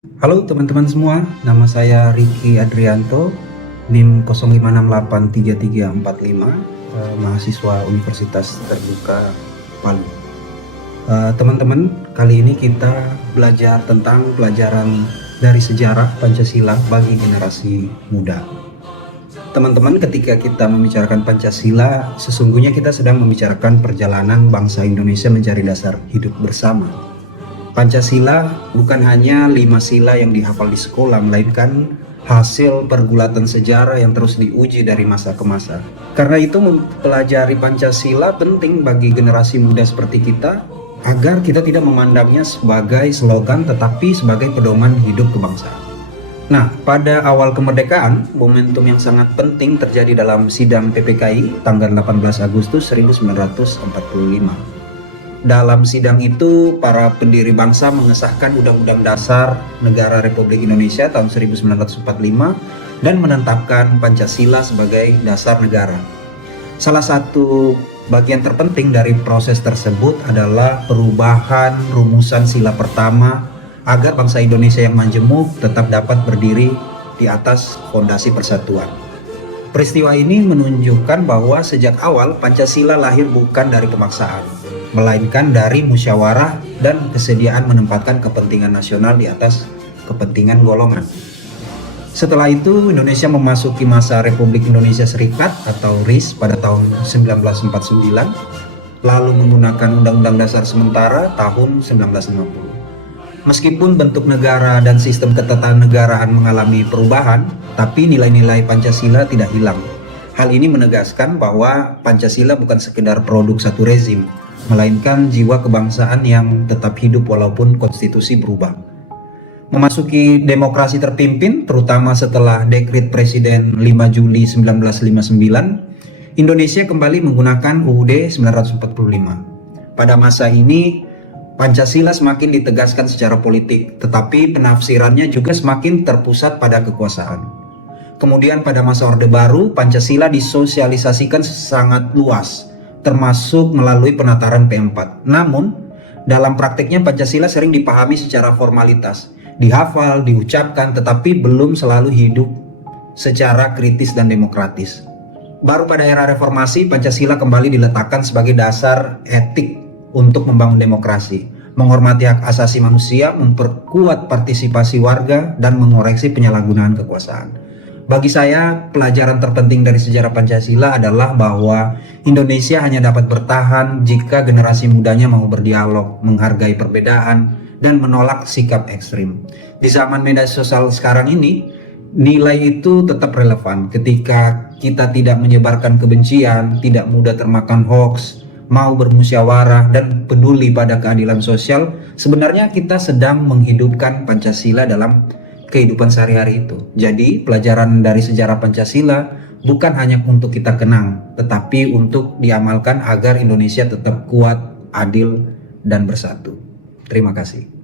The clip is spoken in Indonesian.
Halo teman-teman semua, nama saya Ricky Adrianto, NIM 05683345, mahasiswa Universitas Terbuka Palu. Teman-teman, kali ini kita belajar tentang pelajaran dari sejarah Pancasila bagi generasi muda. Teman-teman, ketika kita membicarakan Pancasila, sesungguhnya kita sedang membicarakan perjalanan bangsa Indonesia mencari dasar hidup bersama. Pancasila bukan hanya 5 sila yang dihafal di sekolah, melainkan hasil pergulatan sejarah yang terus diuji dari masa ke masa. Karena itu mempelajari Pancasila penting bagi generasi muda seperti kita, agar kita tidak memandangnya sebagai slogan tetapi sebagai pedoman hidup kebangsaan. Nah, pada awal kemerdekaan, momentum yang sangat penting terjadi dalam sidang PPKI tanggal 18 Agustus 1945. Dalam sidang itu, para pendiri bangsa mengesahkan Undang-Undang Dasar Negara Republik Indonesia tahun 1945 dan menetapkan Pancasila sebagai dasar negara. Salah satu bagian terpenting dari proses tersebut adalah perubahan rumusan sila pertama agar bangsa Indonesia yang majemuk tetap dapat berdiri di atas fondasi persatuan. Peristiwa ini menunjukkan bahwa sejak awal Pancasila lahir bukan dari pemaksaan, melainkan dari musyawarah dan kesediaan menempatkan kepentingan nasional di atas kepentingan golongan. Setelah itu, Indonesia memasuki masa Republik Indonesia Serikat atau RIS pada tahun 1949, lalu menggunakan Undang-Undang Dasar Sementara tahun 1950. Meskipun bentuk negara dan sistem ketatanegaraan mengalami perubahan, tapi nilai-nilai Pancasila tidak hilang. Hal ini menegaskan bahwa Pancasila bukan sekedar produk satu rezim, melainkan jiwa kebangsaan yang tetap hidup walaupun konstitusi berubah. Memasuki demokrasi terpimpin, terutama setelah dekret Presiden 5 Juli 1959, Indonesia kembali menggunakan UUD 1945. Pada masa ini, Pancasila semakin ditegaskan secara politik, tetapi penafsirannya juga semakin terpusat pada kekuasaan. Kemudian pada masa Orde Baru, Pancasila disosialisasikan sangat luas, termasuk melalui penataran P4. Namun, dalam praktiknya Pancasila sering dipahami secara formalitas, dihafal, diucapkan, tetapi belum selalu hidup secara kritis dan demokratis. Baru pada era reformasi, Pancasila kembali diletakkan sebagai dasar etik untuk membangun demokrasi, menghormati hak asasi manusia, memperkuat partisipasi warga, dan mengoreksi penyalahgunaan kekuasaan. Bagi saya, pelajaran terpenting dari sejarah Pancasila adalah bahwa Indonesia hanya dapat bertahan jika generasi mudanya mau berdialog, menghargai perbedaan, dan menolak sikap ekstrim. Di zaman media sosial sekarang ini, nilai itu tetap relevan ketika kita tidak menyebarkan kebencian, tidak mudah termakan hoax, mau bermusyawarah, dan peduli pada keadilan sosial. Sebenarnya kita sedang menghidupkan Pancasila dalam kehidupan sehari-hari itu. Jadi pelajaran dari sejarah Pancasila bukan hanya untuk kita kenang, tetapi untuk diamalkan agar Indonesia tetap kuat, adil, dan bersatu. Terima kasih.